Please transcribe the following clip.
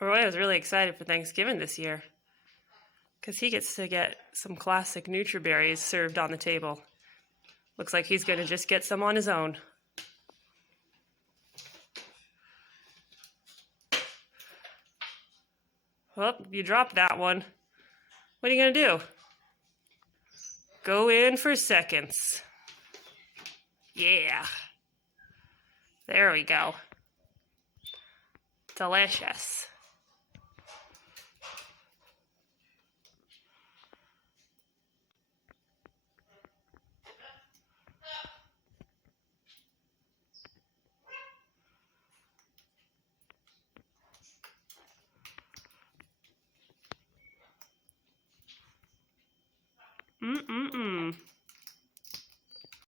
Arroyo is really excited for Thanksgiving this year because he gets to get some classic Nutri-Berries served on the table. Looks like he's going to just get some on his own. Oh, you dropped that one. What are you going to do? Go in for seconds. Yeah. There we go. Delicious. Mm-mm-mm.